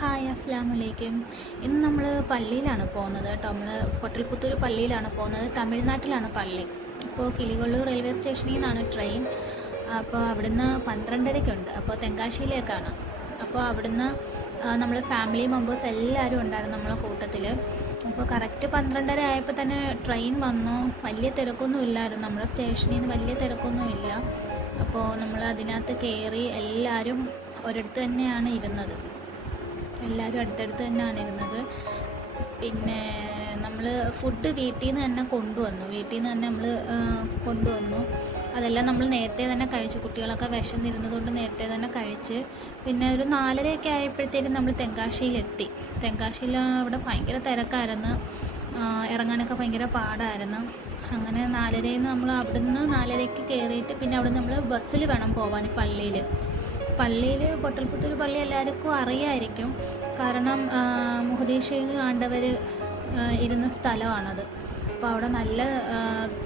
Hi, അസ്സലാമു അലൈക്കും. ഇന്ന് നമ്മൾ പള്ളിയിലാണ് പോകുന്നത് കേട്ടോ. നമ്മൾ പൊട്ടൽപുത്തൂർ പള്ളിയിലാണ് പോകുന്നത്. തമിഴ്നാട്ടിലാണ് പള്ളി. അപ്പോൾ കിളികൊള്ളൂർ റെയിൽവേ സ്റ്റേഷനിൽ നിന്നാണ് ട്രെയിൻ. അപ്പോൾ അവിടുന്ന് 12:30-ക്കുണ്ട്. അപ്പോൾ തെങ്കാശിയിലേക്കാണ്. അപ്പോൾ അവിടുന്ന് നമ്മൾ ഫാമിലി മെമ്പേഴ്സ് എല്ലാവരും ഉണ്ടായിരുന്നു നമ്മളെ കൂട്ടത്തിൽ. അപ്പോൾ കറക്റ്റ് 12:30 ആയപ്പോൾ തന്നെ ട്രെയിൻ വന്നു. വലിയ തിരക്കൊന്നും ഇല്ലായിരുന്നു. നമ്മുടെ സ്റ്റേഷനിൽ നിന്ന് വലിയ തിരക്കൊന്നും ഇല്ല. അപ്പോൾ നമ്മൾ അതിനകത്ത് കയറി. എല്ലാവരും ഒരിടത്ത് തന്നെയാണ് ഇരുന്നത്. എല്ലാവരും അടുത്തടുത്ത് തന്നെയാണ് ഇരുന്നത്. പിന്നെ നമ്മൾ ഫുഡ് വീട്ടിൽ നിന്ന് തന്നെ നമ്മൾ കൊണ്ടുവന്നു. അതെല്ലാം നമ്മൾ നേരത്തെ തന്നെ കഴിച്ചു. കുട്ടികളൊക്കെ വിശന്നിരുന്നതുകൊണ്ട് നേരത്തെ തന്നെ കഴിച്ച്. പിന്നെ ഒരു 4:30 ആയപ്പോഴത്തേക്കും നമ്മൾ തെങ്കാശിയിലെത്തി. തെങ്കാശിയിൽ അവിടെ ഭയങ്കര തിരക്കായിരുന്നു. ഇറങ്ങാനൊക്കെ ഭയങ്കര പാടായിരുന്നു. അങ്ങനെ 4:30 നമ്മൾ അവിടുന്ന് 4:30 കയറിയിട്ട് പിന്നെ അവിടെ നമ്മൾ ബസ്സിൽ വേണം പോകാൻ പള്ളിയിൽ. പൊട്ടൽപുത്തൂർ പള്ളി എല്ലാവർക്കും അറിയാമായിരിക്കും. കാരണം മുഹമ്മദ് ഷെയ്ഖ് ആണ്ടവർ ഇരുന്ന സ്ഥലമാണത്. അപ്പോൾ അവിടെ നല്ല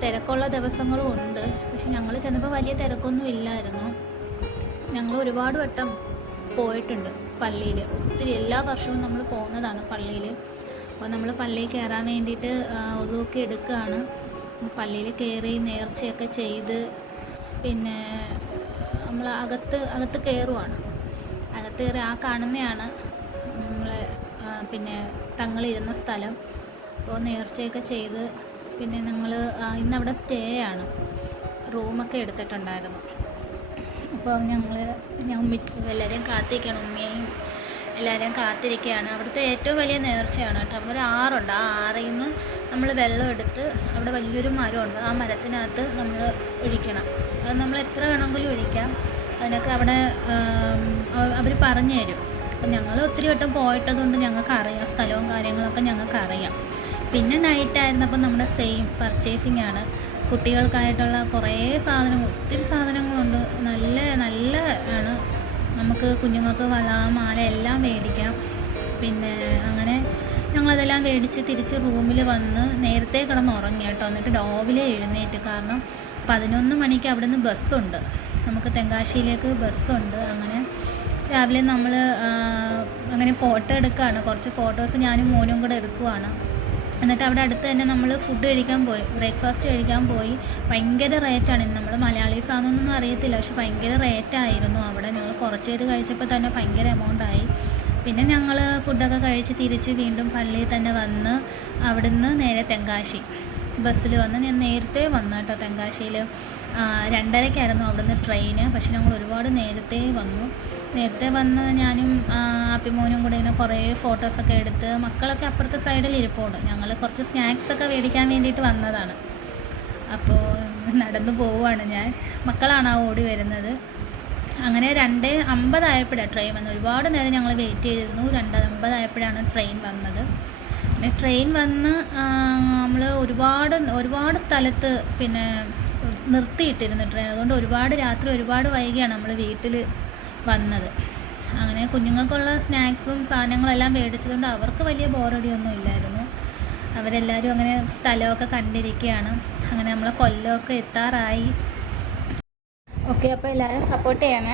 തിരക്കുള്ള ദിവസങ്ങളും ഉണ്ട്. പക്ഷെ ഞങ്ങൾ ചെന്നപ്പോൾ വലിയ തിരക്കൊന്നും ഇല്ലായിരുന്നു. ഞങ്ങൾ ഒരുപാട് വട്ടം പോയിട്ടുണ്ട് പള്ളിയിൽ. ഒത്തിരി എല്ലാ വർഷവും നമ്മൾ പോകുന്നതാണ് പള്ളിയിൽ. അപ്പോൾ നമ്മൾ പള്ളിയിൽ കയറാൻ വേണ്ടിയിട്ട് ഒതുക്കി എടുക്കുകയാണ്. പള്ളിയിൽ കയറി നേർച്ചയൊക്കെ ചെയ്ത് പിന്നെ നമ്മൾ അകത്ത് കയറുവാണ്. അകത്ത് കയറി ആ കാണുന്നതാണ് നമ്മളെ പിന്നെ തങ്ങളിരുന്ന സ്ഥലം. അപ്പോൾ നേർച്ചയൊക്കെ ചെയ്ത് പിന്നെ ഞങ്ങൾ ഇന്നവിടെ സ്റ്റേ ആണ്. റൂമൊക്കെ എടുത്തിട്ടുണ്ടായിരുന്നു. അപ്പോൾ ഞാൻ എല്ലാവരെയും കാത്തിരിക്കുകയാണ്. ഉമ്മയും എല്ലാവരെയും കാത്തിരിക്കുകയാണ്. അവിടുത്തെ ഏറ്റവും വലിയ നേർച്ചയാണ് കേട്ടോ. ഒരു ആറുണ്ട്. ആ ആറിൽ നിന്ന് നമ്മൾ വെള്ളം എടുത്ത് അവിടെ വലിയൊരു മരമുണ്ട്. ആ മരത്തിനകത്ത് നമ്മൾ ഒഴിക്കണം. അത് നമ്മൾ എത്ര വേണമെങ്കിലും ഒഴിക്കാം. അതിനൊക്കെ അവിടെ അവർ പറഞ്ഞു തരും. അപ്പം ഞങ്ങൾ ഒത്തിരി വട്ടം പോയിട്ടതുകൊണ്ട് ഞങ്ങൾക്കറിയാം. സ്ഥലവും കാര്യങ്ങളൊക്കെ ഞങ്ങൾക്കറിയാം. പിന്നെ നൈറ്റായിരുന്നപ്പോൾ നമ്മുടെ സെയിം പർച്ചേസിങ് ആണ്. കുട്ടികൾക്കായിട്ടുള്ള കുറേ ഒത്തിരി സാധനങ്ങളുണ്ട്. നല്ല ആണ്. നമുക്ക് കുഞ്ഞുങ്ങൾക്ക് വള മാല എല്ലാം മേടിക്കാം. പിന്നെ അങ്ങനെ ഞങ്ങളതെല്ലാം മേടിച്ച് തിരിച്ച് റൂമിൽ വന്ന് നേരത്തെ കിടന്നുറങ്ങി കേട്ടോ. എന്നിട്ട് രാവിലെ എഴുന്നേറ്റ്. കാരണം 11 മണിക്ക് അവിടെ നിന്ന് ബസ്സുണ്ട്. നമുക്ക് തെങ്കാശിയിലേക്ക് ബസ്സുണ്ട്. അങ്ങനെ രാവിലെ നമ്മൾ അങ്ങനെ ഫോട്ടോ എടുക്കുകയാണ്. കുറച്ച് ഫോട്ടോസ് ഞാനും മോനും കൂടെ എടുക്കുവാണ്. എന്നിട്ട് അവിടെ അടുത്ത് തന്നെ നമ്മൾ ഫുഡ് കഴിക്കാൻ പോയി. ബ്രേക്ക്ഫാസ്റ്റ് കഴിക്കാൻ പോയി. ഭയങ്കര റേറ്റാണ്. നമ്മൾ മലയാളീസ് ആണെന്നൊന്നും അറിയത്തില്ല. പക്ഷെ ഭയങ്കര റേറ്റായിരുന്നു അവിടെ. ഞങ്ങൾ കുറച്ച് പേര് കഴിച്ചപ്പോൾ തന്നെ ഭയങ്കര എമൗണ്ടായി. പിന്നെ ഞങ്ങൾ ഫുഡൊക്കെ കഴിച്ച് തിരിച്ച് വീണ്ടും പള്ളിയിൽ തന്നെ വന്ന് അവിടുന്ന് നേരെ തെങ്കാശി ബസ്സിൽ വന്ന് ഞാൻ നേരത്തെ വന്നു കേട്ടോ. തെങ്കാശിയിൽ 2:30-ക്കായിരുന്നു അവിടുന്ന് ട്രെയിന്. പക്ഷെ ഞങ്ങൾ ഒരുപാട് നേരത്തെ വന്ന് ഞാനും ആപ്പിമോനും കൂടെ ഇങ്ങനെ കുറേ ഫോട്ടോസൊക്കെ എടുത്ത്. മക്കളൊക്കെ അപ്പുറത്തെ സൈഡിൽ ഇരിപ്പുണ്ട്. ഞങ്ങൾ കുറച്ച് സ്നാക്സൊക്കെ മേടിക്കാൻ വേണ്ടിയിട്ട് വന്നതാണ്. അപ്പോൾ നടന്നു പോവുകയാണ് ഞാൻ. മക്കളാണ് ആ ഓടി വരുന്നത്. അങ്ങനെ 2:50 ആയപ്പോഴാണ് ട്രെയിൻ വന്നത്. ഒരുപാട് നേരം ഞങ്ങൾ വെയിറ്റ് ചെയ്തിരുന്നു. 2:50 ആയപ്പോഴാണ് ട്രെയിൻ വന്നത്. പിന്നെ ട്രെയിൻ വന്ന് നമ്മൾ ഒരുപാട് സ്ഥലത്ത് പിന്നെ നിർത്തിയിട്ടിരുന്നു ട്രെയിൻ. അതുകൊണ്ട് രാത്രി ഒരുപാട് വൈകിയാണ് നമ്മൾ വീട്ടിൽ വന്നത്. അങ്ങനെ കുഞ്ഞുങ്ങൾക്കുള്ള സ്നാക്സും സാധനങ്ങളെല്ലാം മേടിച്ചതുകൊണ്ട് അവർക്ക് വലിയ ബോറടിയൊന്നും ഇല്ലായിരുന്നു. അവരെല്ലാവരും അങ്ങനെ സ്ഥലമൊക്കെ കണ്ടിരിക്കുകയാണ്. അങ്ങനെ നമ്മളെ കൊല്ലമൊക്കെ എത്താറായി. ഓക്കെ, അപ്പോൾ എല്ലാവരും സപ്പോർട്ട് ചെയ്യണേ.